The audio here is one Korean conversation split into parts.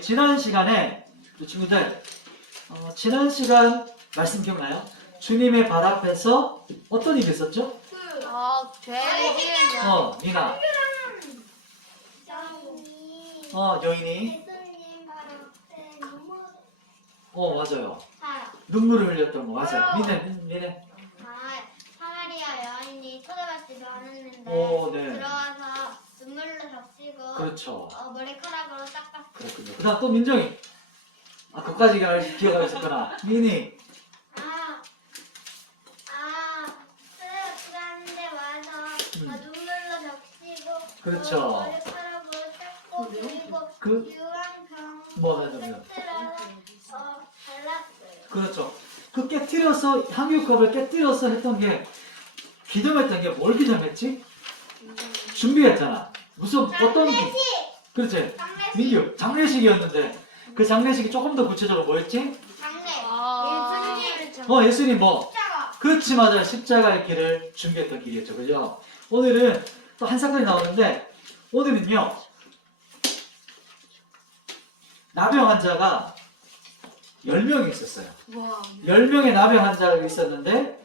지난 시간에 우리 친구들 지난 시간 말씀 기억나요? 주님의 발 앞에서 어떤 일이 있었죠? 죄를 지은 미나 여인이 예수님 발 앞에 눈물 맞아요. 사요. 눈물을 흘렸던 거 맞아요. 미네 사마리아 여인이 초대받지도 않았는데 네. 들어와서 눈물로 적시고 그렇죠. 머리카락으로 닦았어요. 그렇군요. 그 다음 또 민정이 그까지 기억하고 있었구나. 미니 초대받지도 않는데 와서 눈물로 적시고 그렇죠. 머리카락으로 닦고 그리고 유황병 맞아요. 발랐어요. 그렇죠. 그 깨뜨려서 향유컵을 깨뜨려서 했던 게 기념했던 게 뭘 기념했지? 준비했잖아. 무슨 어떤 그렇지. 장례식. 민규 장례식이었는데 그 장례식이 조금 더 구체적으로 뭐였지? 장례. 예수님 뭐 십자가. 그렇지 맞아요. 십자가의 길을 준비했던 길이었죠. 그죠? 오늘은 또 한 사건이 나오는데 오늘은요 나병 환자가 10명이 있었어요. 10명의 나병 환자가 있었는데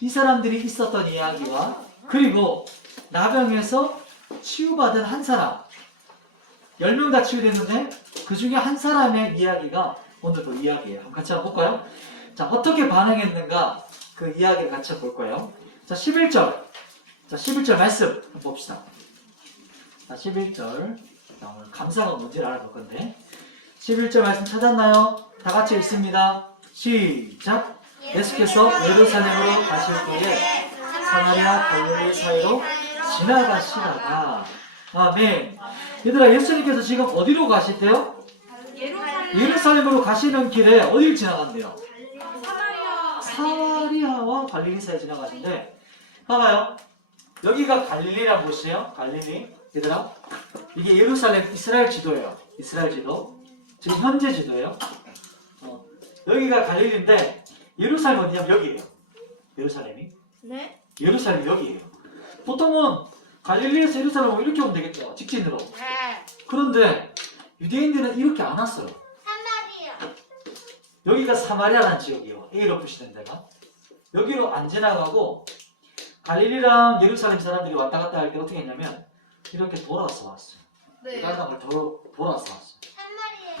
이 사람들이 있었던 이야기와 그리고 나병에서 치유받은 한 사람 10명 다 치유됐는데 그 중에 한 사람의 이야기가 오늘도 이야기예요. 한번 같이 한번 볼까요? 자, 어떻게 반응했는가 그 이야기를 같이 볼 거예요. 자, 11절 말씀 한번 봅시다. 자, 11절 오늘 감사가 뭔지를 알아볼 건데 11절 말씀 찾았나요? 다 같이 읽습니다. 시작! 예수께서 예루살렘으로 가실 때에 사마리아 갈릴리 사이로 지나가시다가 아멘. 얘들아 예수님께서 지금 어디로 가실 때요? 예루살렘으로 가시는 길에 어디를 지나간대요? 사마리아와 갈릴리 사이에 지나가신데 봐봐요. 여기가 갈릴리란 곳이에요. 갈릴리. 얘들아 이게 예루살렘 이스라엘 지도예요. 이스라엘 지도. 지금 현재 지도예요. 여기가 갈릴리인데 예루살렘 어디냐면 여기예요. 예루살렘이. 네? 예루살렘 여기예요. 보통은 갈릴리에서 예루살렘 오면 이렇게 오면 되겠죠. 직진으로. 네. 그런데 유대인들은 이렇게 안 왔어요. 사마리아. 여기가 사마리아라는 지역이에요. A로 표시된 데가. 여기로 안 지나가고 갈릴리랑 예루살렘 사람들이 왔다 갔다 할 때 어떻게 했냐면 이렇게 돌아서 왔어요. 네. 땅을 돌아서 왔어요.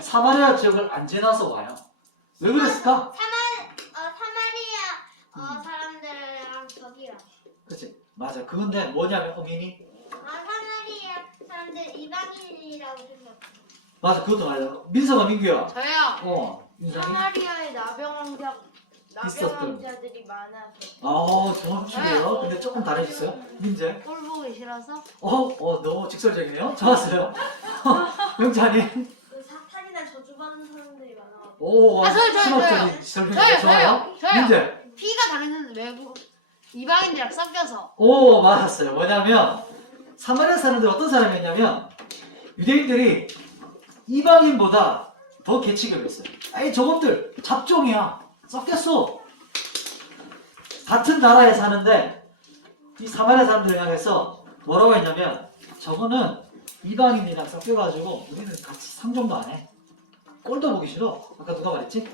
사마리아. 사마리아 지역을 안 지나서 와요. 왜 그랬을까? 사마리아 사람들이랑 저기랑. 그치? 맞아. 그건데 뭐냐면 어민이 사마리아 사람들 이방인이라고 생각. 맞아. 그것도 맞아. 민서가 민규야. 저요. 민성이. 사마리아에 있었던. 나병환자들이 많아서 정확히요. 근데 조금 다르셨어요? 민재. 꼴 보기 싫어서 너무 직설적이네요. 좋았어요. 명찬이. 그 사탄이나 저주받는 사람들이 많아. 오, 저요. 신학적인 설명이 좋아요. 저요. 민재. 피가 다른 외국 이방인들이랑 섞여서 오, 맞았어요. 뭐냐면 사마리아 사람들 어떤 사람이었냐면 유대인들이 이방인보다 더 계치가 있어요. 아니 저것들 잡종이야. 섞였어. 같은 나라에 사는데 이 사마리아 사람들을 향해서 뭐라고 했냐면 저거는 이방인이랑 섞여가지고 우리는 같이 상종도 안 해. 꼴도 보기 싫어. 아까 누가 말했지?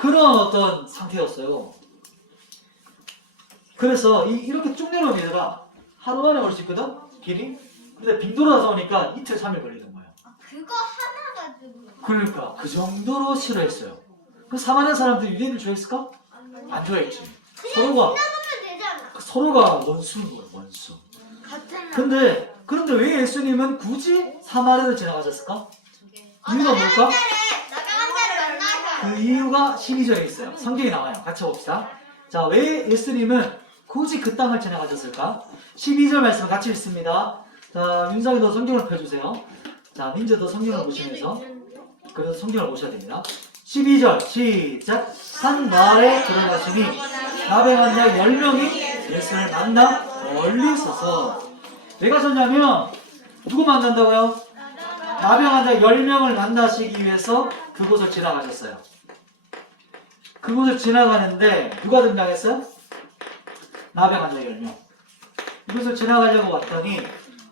그런 어떤 상태였어요. 그래서 이렇게 쭉 내려오면 얘들아 하루 만에 올 수 있거든? 길이? 근데 빙 돌아서 오니까 이틀 3일 걸리는 거예요. 그거 하나 가지고. 그러니까 그 정도로 싫어했어요. 그 사마리아 사람들이 유대인을 좋아했을까? 안 좋아했지. 지나가면 되지 않아? 서로가 원수인 거예요. 원수. 같은 그런데 왜 예수님은 굳이 사마리아를 지나가셨을까? 이유가 뭘까? 나병환자를 만나서. 그 이유가 12절에 있어요. 성경에 나와요. 같이 봅시다. 자, 왜 예수님은 굳이 그 땅을 지나가셨을까? 12절 말씀 같이 읽습니다. 자, 윤상이 너 성경을 펴주세요. 자, 민재도 성경을 보시면서 그래서 성경을 보셔야 됩니다. 12절 시작. 한 마을에 들어가시니 나병 환자 10명이 예수를 만나 멀리 있어서 왜 가셨냐면 누구 만난다고요? 나병 환자 10명을 만나시기 위해서 그곳을 지나가셨어요. 그곳을 지나가는데 누가 등장했어요? 나병 환자 10명. 이곳을 지나가려고 왔더니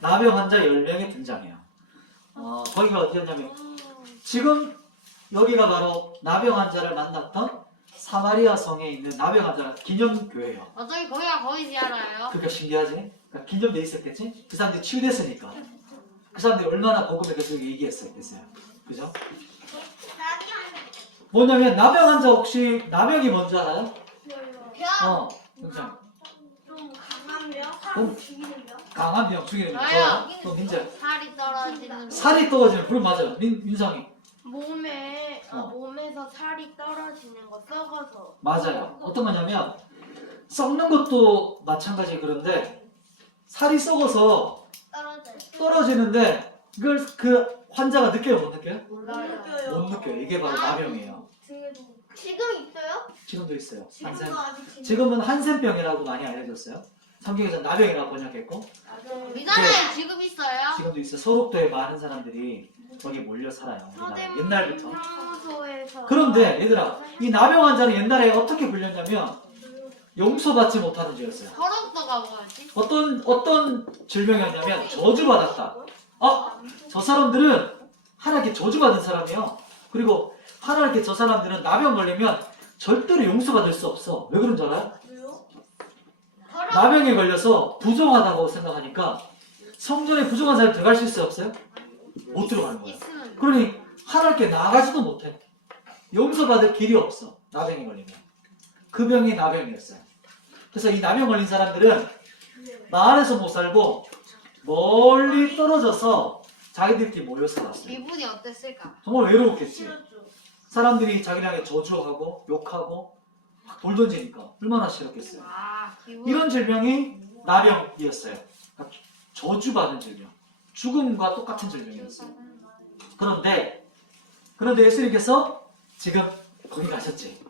나병 환자 10명이 등장해요. 거기가 어디였냐면 지금 여기가 바로 나병 환자를 만났던 사마리아 성에 있는 나병 환자 기념교회예요. 어차피 거기가 거기지 않아요? 그러니까 신기하지? 그러니까 기념돼 있었겠지? 그 사람들이 치유됐으니까. 그 사람들이 얼마나 복음에 계속 얘기했었겠어요. 그죠? 뭐냐면 나병 환자 혹시 나병이 뭔지 알아요? 병. 그냥 좀 강한 병? 음. 사람 죽이는 병? 강한 병 죽이는 거. 저요. 또 민재. 살이 떨어지는 살이 떨어지는 그럼 맞아요. 민상이. 몸에서 살이 떨어지는 거 썩어서. 맞아요. 어떤 거냐면 썩는 것도 마찬가지 그런데 살이 썩어서 떨어지는데 이걸 그 환자가 느껴요, 못 느껴요? 몰라요. 못 느껴요. 이게 바로 나병이에요. 지금 있어요? 지금도 있어요. 한센. 지금도 아직 지금은 한센병이라고 많이 알려졌어요. 성경에서 나병이라고 번역했고 미나는 지금 있어요? 지금도 있어요. 소록도에 많은 사람들이 거기 몰려 살아요. 우리나라에. 옛날부터. 사무소에서. 그런데 얘들아, 이 나병 환자는 옛날에 어떻게 불렸냐면 용서받지 못하는 죄였어요. 서럽도가 뭐지? 어떤 질병이었냐면 저주받았다. 저 사람들은 하나님께 저주받은 사람이에요. 그리고 하나님께 저 사람들은 나병 걸리면 절대로 용서받을 수 없어. 왜 그런 줄 알아요? 나병에 걸려서 부정하다고 생각하니까 성전에 부정한 사람이 들어갈 수 있어요? 없어요? 못 들어가는 거예요. 있으면 그러니 하나님께 나아가지도 못해. 용서받을 길이 없어. 나병에 걸리면. 그 병이 나병이었어요. 그래서 이 나병 걸린 사람들은 마을에서 못 살고 멀리 떨어져서 자기들끼리 모여 살았어요. 기분이 어땠을까? 정말 외로웠겠지. 사람들이 자기를 저주하고 욕하고 막 돌 던지니까 얼마나 싫었겠어요. 기분. 이런 질병이 나병이었어요. 그러니까 저주받은 질병. 죽음과 똑같은 질병이었어요. 그런데 예수님께서 지금 거기 가셨지.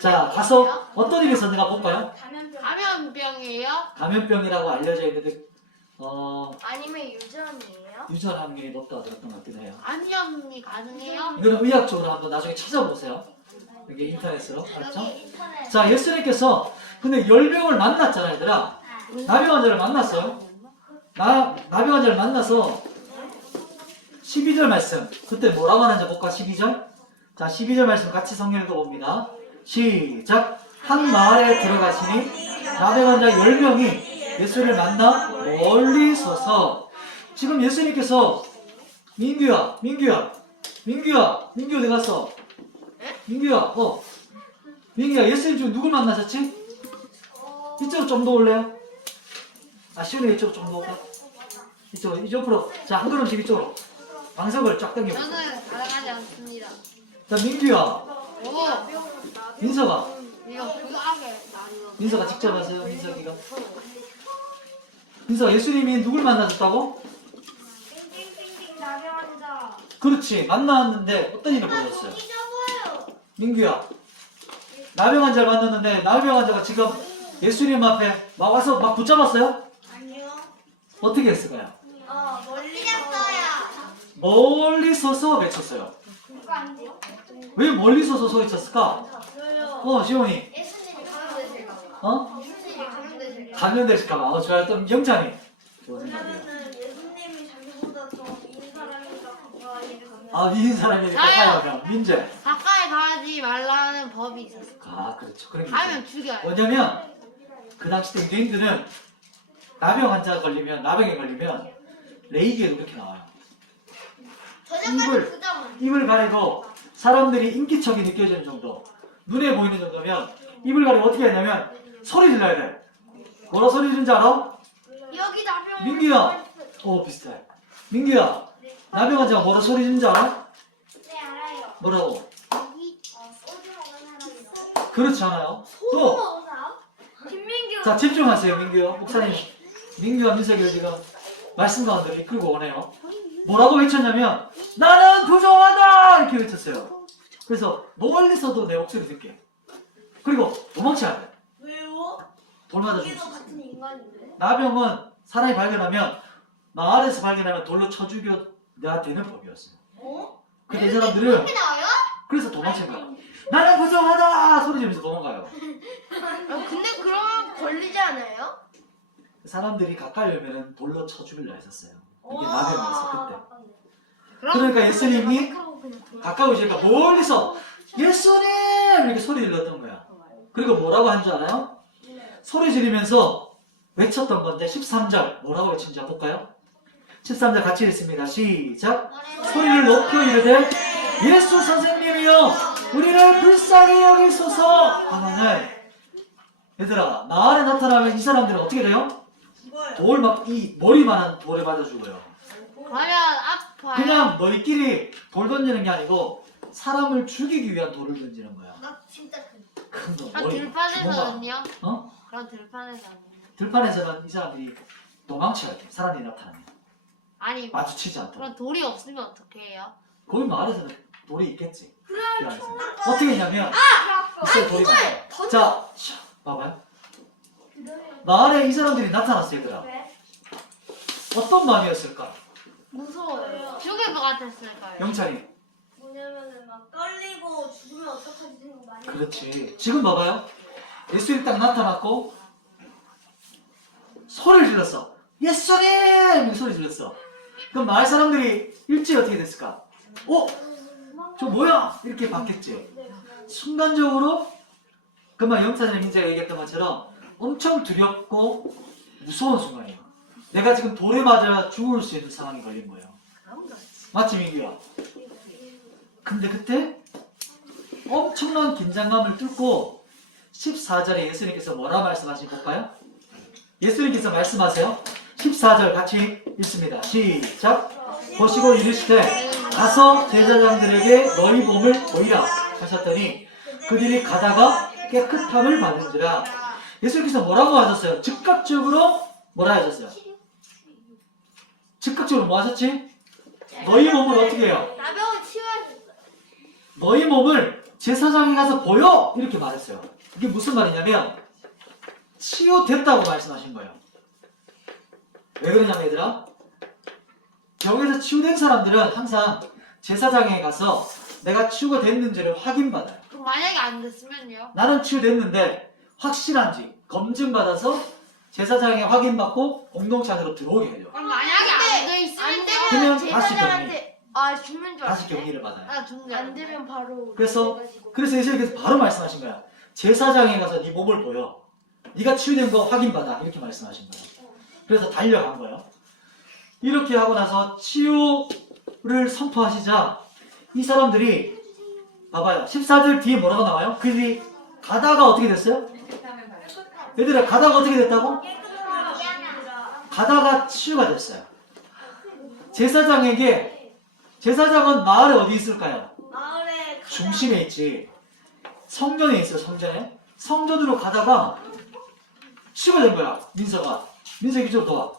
자, 가서 어떤 일이 있었는가 볼까요? 감염병이에요? 감염병이라고 알려져 있는데 아니면 유전이에요? 유전 확률이 높다고 들었던 것 같긴 해요. 안염이 가능해요? 이거는 의학적으로 한번 나중에 찾아보세요. 여기 인터넷으로. 알았죠? 여기 인터넷. 자, 예수님께서 근데 열병을 만났잖아요, 얘들아. 나병 환자를 만났어요. 나병 환자를 만나서 12절 말씀. 그때 뭐라고 하는지 볼까? 12절. 자, 12절 말씀 같이 성경 읽어봅니다. 시작. 한 마을에 들어가시니 나병 환자 10명이 예수를 만나 멀리 서서 지금 예수님께서 민규야 어디 갔어? 민규야 예수님 지금 누굴 만나셨지? 이쪽으로 좀 더 올래요? 시원이 이쪽으로 좀 더 올까? 이쪽으로 자, 한 걸음씩 이쪽으로 방석을 쫙 당겨보세요. 저는 가능하지 않습니다. 자, 민규야 오! 민서가 이거 불하게 나뉘어. 민서가 직접 하세요. 민서가 예수님이 누굴 만나셨다고? 띵띵띵띵 나병 환자. 그렇지, 만났는데 어떤 일이 벌어졌어요? 잊어버려요. 민규야, 나병 환자를 만났는데 나병 환자가 지금 예수님 앞에 막 와서 막 붙잡았어요? 아니요. 어떻게 했을까요? 멀리 렸어요. 멀리 서서 외쳤어요. 그거 안 돼요? 왜 멀리 서서 소리쳤을까? 왜요? 시원이 예수님이 감염되실까? 예수님이 감염되실까? 감염되실까봐. 좋아요. 또 영찬이. 좋은 생각이에요. 왜냐면은 예수님이 자기보다 더 미인 사람이니까 가까이 가면. 미인 사람이니까 저요. 가요. 민재. 가까이 가지 말라는 법이 있었어. 그렇죠. 그러니까. 가면 죽여요. 뭐냐면 그 당시 때 유대인들은 나병에 걸리면 레이기에도 그렇게 나와요. 입을- 입을 가리고 사람들이 인기척이 느껴지는 정도, 눈에 보이는 정도면 입을 가리고 어떻게 하냐면 소리 질러야 돼. 뭐라 소리 지르는지 알아? 여기 나병. 민규야. 비슷해. 민규야, 나병 환자가 뭐라 소리 지르는지 알아? 네 알아요. 뭐라고? 여기 소주 먹은 사람이요. 그렇지 않아요? 또, 먹은 사람? 김민규. 자, 집중하세요, 민규요. 목사님, 민규와 민석이를 지금 말씀 가운데 이끌고 오네요. 뭐라고 외쳤냐면 나는 부정하다 이렇게 외쳤어요. 그래서 멀리서도 내 목소리 듣게. 그리고 도망쳐야 돼. 왜요? 돌 맞아 여기도 죽었어. 같은 인간인데. 나병은 사람이 발견하면 마을에서 발견하면 돌로 쳐 죽여야 되는 법이었어요. 근데 이 사람들은 이렇게 나와요? 그래서 도망친 거야. 나는 부정하다 소리 지르면서 도망가요. 근데 그럼 걸리지 않아요? 사람들이 가까이 오면은 돌로 쳐 죽이려 했었어요. 이게 나병이었어 그때. 그럼 그러니까 예수님이 가까우시니까 멀리서 예수님 이렇게 소리 질렀던 거야. 그리고 뭐라고 한 줄 알아요? 소리 지르면서 외쳤던 건데 13절 뭐라고 외친지 한번 볼까요? 13절 같이 읽습니다. 시작. 소리를 높여 이르되 예수 선생님이여 우리를 불쌍히 여기소서 하면은 얘들아 나 안에 나타나면 이 사람들은 어떻게 돼요? 돌 막 이 머리만한 돌에 맞아 죽어요. 그러면 아파요. 그냥 너희끼리 돌 던지는 게 아니고 사람을 죽이기 위한 돌을 던지는 거야. 나 진짜 큰 돌. 아, 머리. 들판에서는요? 어? 그럼 들판에서는? 들판에서는 이 사람들이 도망쳐야 돼. 사람들이 나타나면. 아니 마주치지 않도록. 그럼 돌이 없으면 어떻게 해요? 거기 마을에서는 돌이 있겠지. 그 안에서. 어떻게 했냐면 있어요 돌이 많아요. 자, 봐봐요. 마을에 이 사람들이 나타났어요, 얘들아. 어떤 마음이었을까? 무서워요. 죽을 것 같았을까요? 영찬이. 뭐냐면은 막 떨리고 죽으면 어떡하지 생각 많이 그렇지. 지금 봐봐요. 예수님이 딱 나타났고 소리를 질렀어. 예수님! 소리 질렀어. 그럼 마을 사람들이 일찍 어떻게 됐을까? 저 뭐야? 이렇게 바뀌었지. 순간적으로 그만 영찬이 민재가 얘기했던 것처럼 엄청 두렵고 무서운 순간이에요. 내가 지금 돌에 맞아 죽을 수 있는 상황이 걸린 거예요. 맞지 민규야? 근데 그때 엄청난 긴장감을 뚫고 14절에 예수님께서 뭐라 말씀하신 볼까요? 예수님께서 말씀하세요. 14절 같이 읽습니다. 시작. 보시고 이르시되 가서 제사장들에게 너희 몸을 보이라 하셨더니 그들이 가다가 깨끗함을 받은지라. 예수님께서 뭐라고 하셨어요? 즉각적으로 뭐라 하셨어요? 즉각적으로 뭐 하셨지? 너희 몸을 어떻게 해요? 나병을 치유하셨어요. 너희 몸을 제사장에 가서 보여! 이렇게 말했어요. 이게 무슨 말이냐면 치유됐다고 말씀하신 거예요. 왜 그러냐면 얘들아 병에서 치유된 사람들은 항상 제사장에 가서 내가 치유가 됐는지를 확인받아요. 그럼 만약에 안 됐으면요? 나는 치유됐는데 확실한지 검증받아서 제사장에 확인받고 공동체 안으로 들어오게 해요. 그럼 만약에 안 돼 있으면요? 그러면 다시 격리. 죽는 다시 격리를 받아요. 아 죽는 안 되면 바로 그래서 예수님께서 바로 말씀하신 거야. 제사장에 가서 네 몸을 보여. 네가 치유된 거 확인받아. 이렇게 말씀하신 거예요. 그래서 달려간 거예요. 이렇게 하고 나서 치유를 선포하시자 이 사람들이 봐봐요. 14절 뒤에 뭐라고 나와요? 그들이 가다가 어떻게 됐어요? 얘들아 가다가 어떻게 됐다고? 가다가 치유가 됐어요. 제사장은 마을에 어디 있을까요? 마을에 중심에 있지. 성전에 있어요. 성전에. 성전으로 가다가 치유가 된 거야. 민서가. 민서 이쪽으로 와.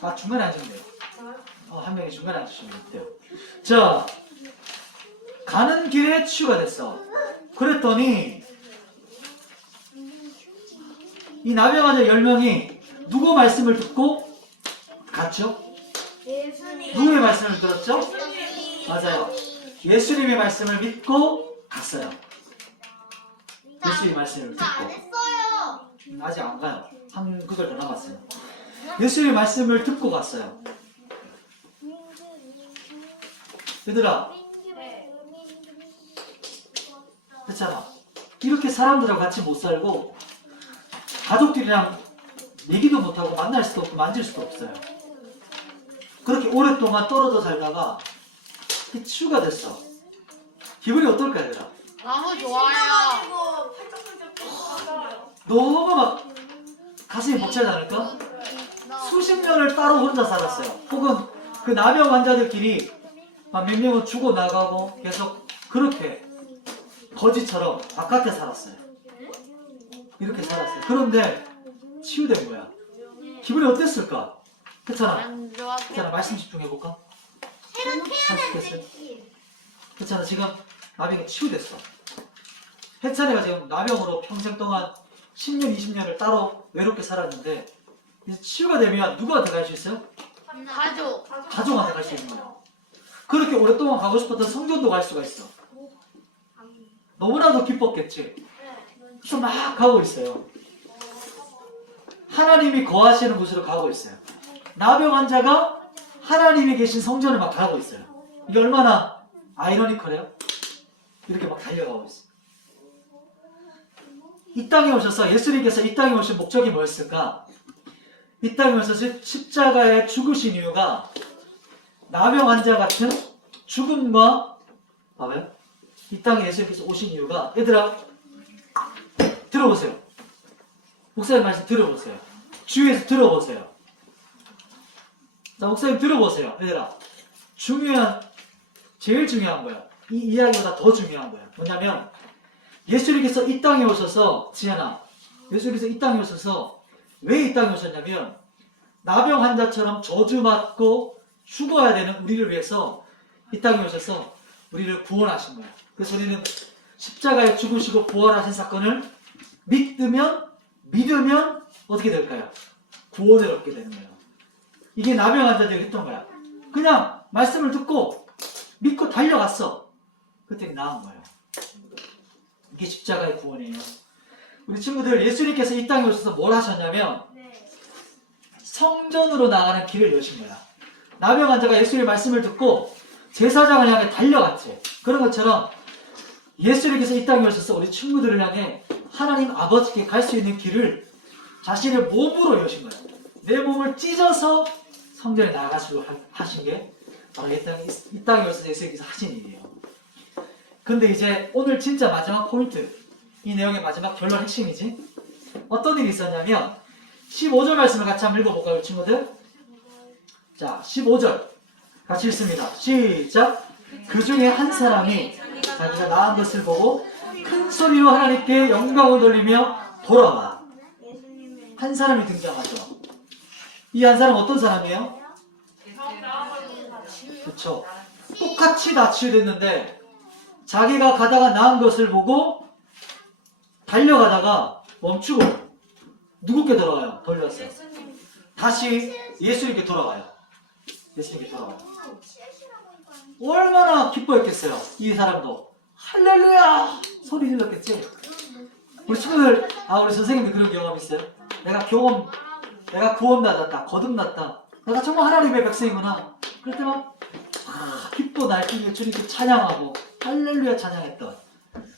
아 중간에 앉으면 돼요. 한 명이 중간에 앉으시면 돼요. 자 가는 길에 치유가 됐어. 그랬더니 이 나병 환자 10명이 누구 말씀을 듣고 갔죠? 예수님 누구의 말씀을 들었죠? 맞아요. 예수님의 말씀을 믿고 갔어요. 예수님의 말씀을 듣고. 했어요. 아직 안 가요. 한 구절 더 남았어요. 예수님의 말씀을 듣고 갔어요. 얘들아, 그렇잖아. 이렇게 사람들하고 같이 못 살고 가족들이랑 얘기도 못하고 만날 수도 없고 만질 수도 없어요. 그렇게 오랫동안 떨어져 살다가 치유가 됐어. 기분이 어떨까 얘들아? 너무 좋아요. 신나가지고 팔짝팔짝 뛰어요. 너무 막 가슴이 벅차지 않을까? 수십 년을 따로 혼자 살았어요. 혹은 그 나병 환자들끼리 막 몇 명은 죽어나가고 계속 그렇게 거지처럼 바깥에 살았어요. 이렇게 살았어요. 그런데 치유된 거야. 기분이 어땠을까? 그렇잖아. 안 좋았겠다. 그렇잖아. 말씀 집중해볼까? 할 수 있겠어요? 그렇잖아. 지금 나병이 치유됐어. 해찬이가 지금 나병으로 평생 동안 10년, 20년을 따로 외롭게 살았는데 이제 치유가 되면 누구한테 갈 수 있어요? 가족. 가족한테 갈 수 있는 거야. 그렇게 오랫동안 가고 싶었던 성전도 갈 수가 있어. 너무나도 기뻤겠지. 그래서 막 가고 있어요. 하나님이 거하시는 곳으로 가고 있어요. 나병 환자가 하나님이 계신 성전을 막 가고 있어요. 이게 얼마나 아이러니컬해요? 이렇게 막 달려가고 있어요. 이 땅에 오셔서 예수님께서 이 땅에 오신 목적이 뭐였을까? 이 땅에 오셔서 십자가에 죽으신 이유가 나병 환자 같은 죽음과 봐봐요. 이 땅에 예수님께서 오신 이유가 얘들아 들어보세요. 목사님 말씀 들어보세요. 주위에서 들어보세요. 자, 목사님 들어보세요. 얘들아 제일 중요한 거야. 이 이야기보다 더 중요한 거야. 뭐냐면 예수님께서 이 땅에 오셔서 지현아 예수님께서 이 땅에 오셔서 왜 이 땅에 오셨냐면 나병 환자처럼 저주받고 죽어야 되는 우리를 위해서 이 땅에 오셔서 우리를 구원하신 거야. 그래서 우리는 십자가에 죽으시고 부활하신 사건을 믿으면 어떻게 될까요? 구원을 얻게 되는 거예요. 이게 나병 환자들이 했던 거야. 그냥 말씀을 듣고 믿고 달려갔어. 그때 나은 거예요. 이게 십자가의 구원이에요. 우리 친구들 예수님께서 이 땅에 오셔서 뭘 하셨냐면 성전으로 나가는 길을 여신 거야. 나병 환자가 예수님의 말씀을 듣고 제사장을 향해 달려갔지. 그런 것처럼 예수님께서 이 땅에 오셔서 우리 친구들을 향해 하나님 아버지께 갈 수 있는 길을 자신의 몸으로 여신 거야. 내 몸을 찢어서 성전에 나가시고 하신 게 바로 이 땅에 오셔서 예수님께서 하신 일이에요. 근데 이제 오늘 진짜 마지막 포인트, 이 내용의 마지막 결론 핵심이지. 어떤 일이 있었냐면 15절 말씀을 같이 한번 읽어볼까요, 친구들? 자, 15절 같이 읽습니다. 시작! 그 중에 한 사람이 자기가 나은 것을 보고 큰 소리로 하나님께 영광을 돌리며 돌아와. 한 사람이 등장하죠. 이 한 사람은 어떤 사람이에요? 그렇죠. 똑같이 다 치유됐는데 자기가 가다가 나은 것을 보고 달려가다가 멈추고 누구께 돌아와요? 돌렸어요. 다시 예수님께 돌아와요. 예수님께 돌아와요. 얼마나 기뻐했겠어요. 이 사람도 할렐루야 소리 질렀겠지. 우리 친구들, 우리 선생님도 그런 경험 있어요? 내가 구원받았다, 거듭났다, 내가 정말 하나님의 백성이구나. 그럴 때 막 기뻐 날뛰며 주님께 찬양하고 할렐루야 찬양했던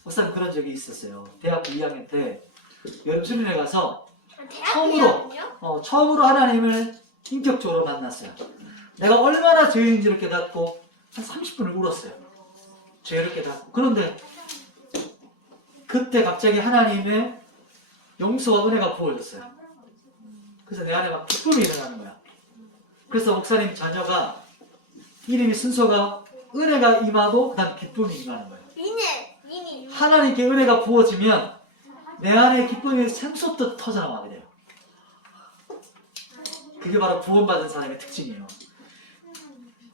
목사님 그런 적이 있었어요. 대학교 2학년 때 여름 수련회 가서 처음으로 하나님을 인격적으로 만났어요. 내가 얼마나 죄인인지를 깨닫고 한 30분을 울었어요. 죄를 깨닫고. 그런데 그때 갑자기 하나님의 용서와 은혜가 부어졌어요. 그래서 내 안에 막 기쁨이 일어나는 거야. 그래서 목사님 자녀가 이름이 순서가 은혜가 임하고 그 다음 기쁨이 임하는 거예요. 하나님께 은혜가 부어지면 내 안에 기쁨이 샘솟듯 터져나가게 돼요. 그게 바로 구원받은 사람의 특징이에요.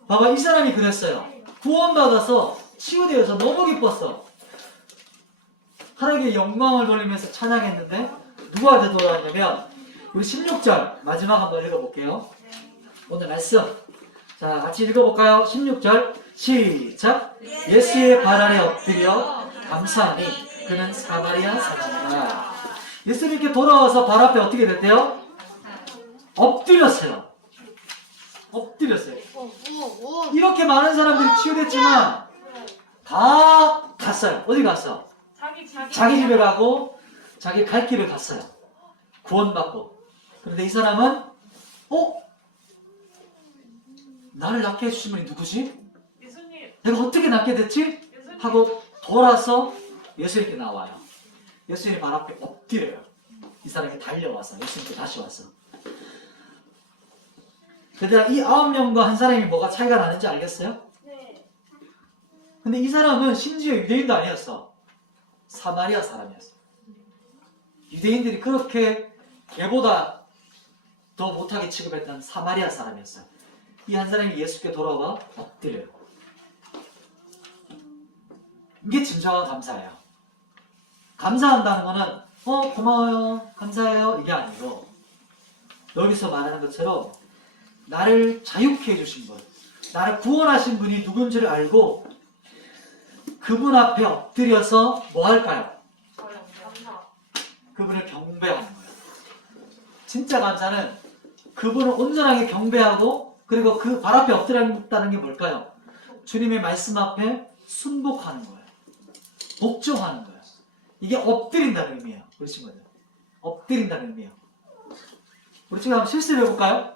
봐봐, 이 사람이 그랬어요. 구원받아서 치유되어서 너무 기뻤어. 하나님께 영광을 돌리면서 찬양했는데 누구한테 돌아왔냐면 우리 16절 마지막 한번 읽어볼게요. 오늘 말씀 자 같이 읽어볼까요? 16절 시작. 예수의 발 아래 엎드려 감사하니 그는 사마리아 사람이라. 예수님께 돌아와서 발 앞에 어떻게 됐대요? 엎드렸어요. 이렇게 많은 사람들이 치유됐지만 다 갔어요. 어디 갔어? 자기 집에 가고 자기 갈 길을 갔어요. 구원받고. 그런데 이 사람은 나를 낫게 해주신 분이 누구지? 예수님. 내가 어떻게 낫게 됐지? 하고 돌아서 예수님께 나와요. 예수님 발 앞에 엎드려요. 이 사람이 달려와서 예수님께 다시 왔어. 그러니까 이 9명과 한 사람이 뭐가 차이가 나는지 알겠어요? 네. 근데 이 사람은 심지어 유대인도 아니었어. 사마리아 사람이었어. 유대인들이 그렇게 걔보다 더 못하게 취급했던 사마리아 사람이었어요. 이 한 사람이 예수께 돌아와 엎드려요. 이게 진정한 감사예요. 감사한다는 거는 고마워요, 감사해요 이게 아니고 여기서 말하는 것처럼 나를 자유케 해주신 분, 나를 구원하신 분이 누군지를 알고 그분 앞에 엎드려서 뭐 할까요? 그분을 경배하는 거예요. 진짜 감사는 그분을 온전하게 경배하고 그리고 그 발 앞에 엎드렸다는 게 뭘까요? 주님의 말씀 앞에 순복하는 거예요. 복종하는 거예요. 이게 엎드린다는 의미예요. 우리 친구들. 엎드린다는 의미예요. 우리 친구 한번 실습해 볼까요?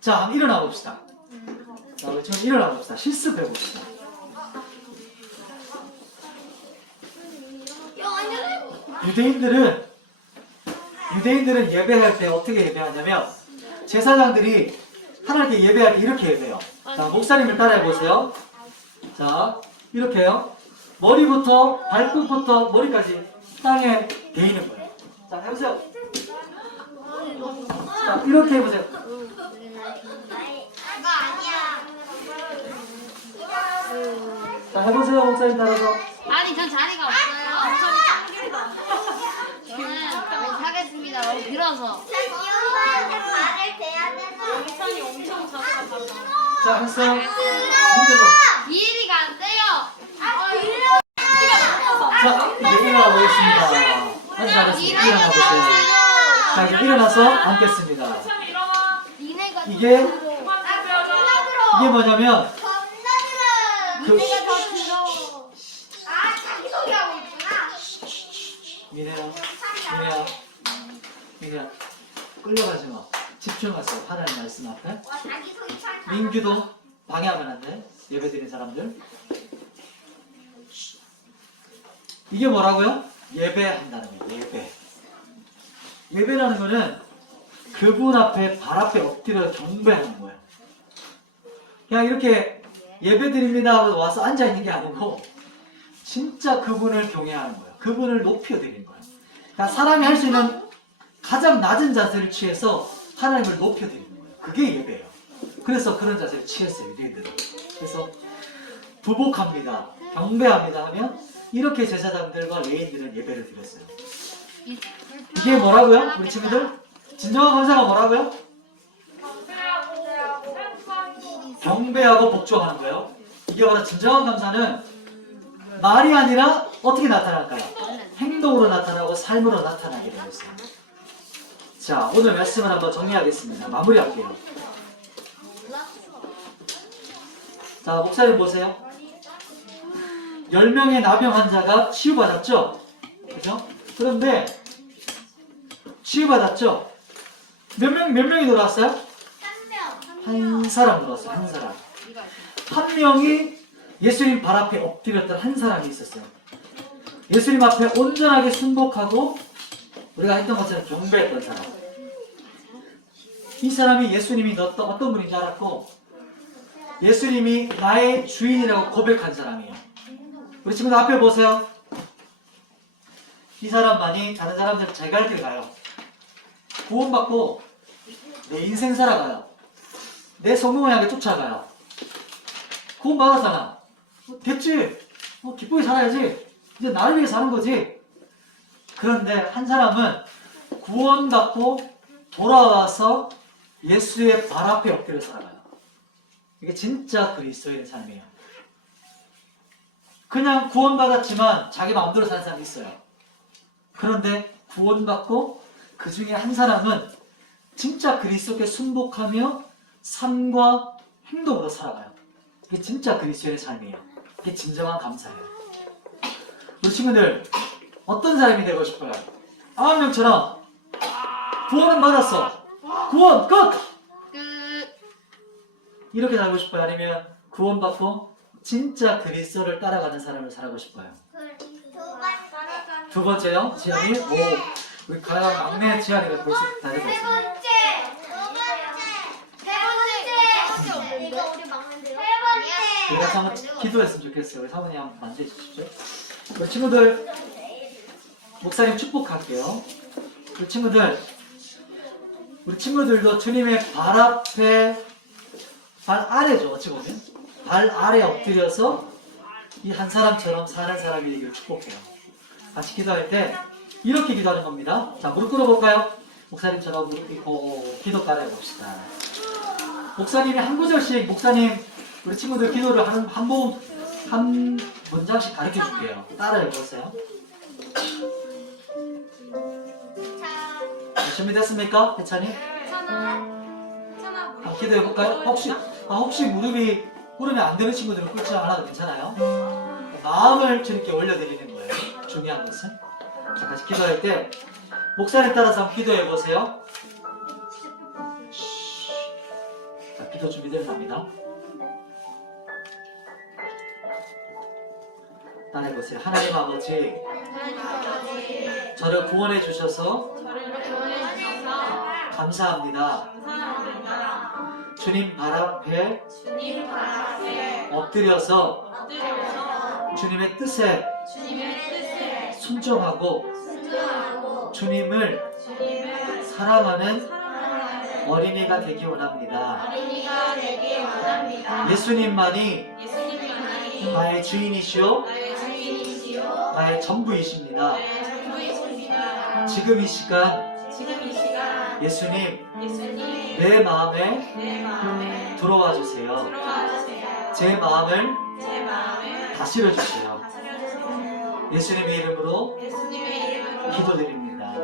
자, 한번 일어나 봅시다. 자, 우리 친구 일어나 봅시다. 실습해 봅시다. 유대인들은 예배할 때 어떻게 예배하냐면 제사장들이 하나님께 예배할 때 이렇게 예배해요. 자, 목사님을 따라해 보세요. 자, 이렇게요. 머리부터 발끝부터 머리까지 땅에 대이는 거예요. 자, 해보세요. 자, 이렇게 해보세요. 그거 아니야. 자, 해보세요. 목사님 따라서. 아니 전 자리가 없어요. 저는 못하겠습니다. 너무 길어서. 이오빠한테 발을 대야 돼서. 영상이 엄청 작아. 자, 했어요. 문제도. 이해가 안 돼요. 자, 이제 일어나 보겠습니다. 아주 잘했습니다. 일어나 보세요. 자, 이제 일어나서 앉겠습니다. 참 일어나. 니네가 이게 그만 들어. 이게 뭐냐면 겁나 들어. 그 니네가 더 들어. 아, 자기 소개하고 있구나. 민혜야, 끌려가지 마. 집중하세요. 하나님 말씀 앞에. 와, 자기 소개 참 잘한다. 민규도 방해하면 안 돼. 예배 드리는 사람들. 이게 뭐라고요? 예배한다는 거예요. 예배. 예배라는 거는 그분 앞에 발 앞에 엎드려 경배하는 거예요. 그냥 이렇게 예배 드립니다 하고 와서 앉아 있는 게 아니고 진짜 그분을 경외하는 거예요. 그분을 높여드리는 거예요. 그러니까 사람이 할 수 있는 가장 낮은 자세를 취해서 하나님을 높여드리는 거예요. 그게 예배예요. 그래서 그런 자세를 취했어요. 유대인들은. 그래서 부복합니다. 경배합니다 하면 이렇게 제사장들과 레위인들은 예배를 드렸어요. 이게 뭐라고요? 우리 친구들? 진정한 감사가 뭐라고요? 경배하고 복종하는 거예요. 이게 바로 진정한 감사는 말이 아니라 어떻게 나타날까요? 행동으로 나타나고 삶으로 나타나게 되었어요. 자, 오늘 말씀을 한번 정리하겠습니다. 마무리할게요. 자, 목사님 보세요. 10명의 나병 환자가 치유받았죠? 그죠? 그런데 치유받았죠? 몇 명이 들어왔어요? 한 사람 들어왔어요. 한 사람. 한 명이 예수님 발 앞에 엎드렸던 한 사람이 있었어요. 예수님 앞에 온전하게 순복하고 우리가 했던 것처럼 경배했던 사람. 이 사람이 예수님이 어떤 분인지 알았고 예수님이 나의 주인이라고 고백한 사람이에요. 우리 친구들 앞에 보세요. 이 사람만이 다른 사람들 잘 갈 길 가요. 구원받고 내 인생 살아가요. 내 성공을 향해 쫓아가요. 구원받았잖아. 됐지? 기쁘게 살아야지. 이제 나를 위해 사는 거지. 그런데 한 사람은 구원받고 돌아와서 예수의 발 앞에 엎드려 살아가요. 이게 진짜 그리스도인의 삶이에요. 그냥 구원받았지만 자기 마음대로 사는 사람이 있어요. 그런데 구원받고 그 중에 한 사람은 진짜 그리스도께 순복하며 삶과 행동으로 살아가요. 이게 진짜 그리스도인의 삶이에요. 이게 진정한 감사예요. 우리 친구들 어떤 사람이 되고 싶어요? 아합명처럼 구원은 받았어. 구원 끝! 이렇게 살고 싶어요? 아니면 구원받고 진짜 그리스도를 따라가는 사람을 살고 싶어요? 두 번째요? 지안이? 오, 우리 가장 막내 지안이가 벌써 다 세 됐어요. 번째. 이거 우리 막는데요. 세 우리 같이 한번 기도했으면 좋겠어요. 우리 사모님 한번 만져주십시오. 우리 친구들 목사님 축복할게요. 우리 친구들도 주님의 발 앞에 발 아래죠. 어찌 보면 발 아래 엎드려서 이 한 사람처럼 사는 사람이 되기를 축복해요. 같이 기도할 때 이렇게 기도하는 겁니다. 자, 무릎 꿇어볼까요? 목사님처럼 무릎 꿇고 기도 따라해 봅시다. 목사님이 한 구절씩 우리 친구들 기도를 한 문장씩 가르쳐 줄게요. 따라해 보세요. 준비됐습니까? 해찬이? 한번 기도해 볼까요? 혹시 무릎이 꿇으면 안 되는 친구들은 꿇지 않아도 괜찮아요. 마음을 주님께 올려드리는 거예요. 중요한 것은. 자, 같이 기도할 때 목사님 따라서 한번 기도해 보세요. 자, 기도 준비되면 합니다. 따라해보세요. 하나님 아버지, 저를 구원해 주셔서 감사합니다. 주님 발 앞에 엎드려서 주님의 뜻에 순종하고 주님을 사랑하는 어린이가 되기 원합니다. 예수님만이 나의 주인이시오, 나의 전부이십니다. 지금 이 시간 예수님 내 마음에 들어와 주세요. 제 마음을 다스려 주세요. 예수님의 이름으로 기도드립니다.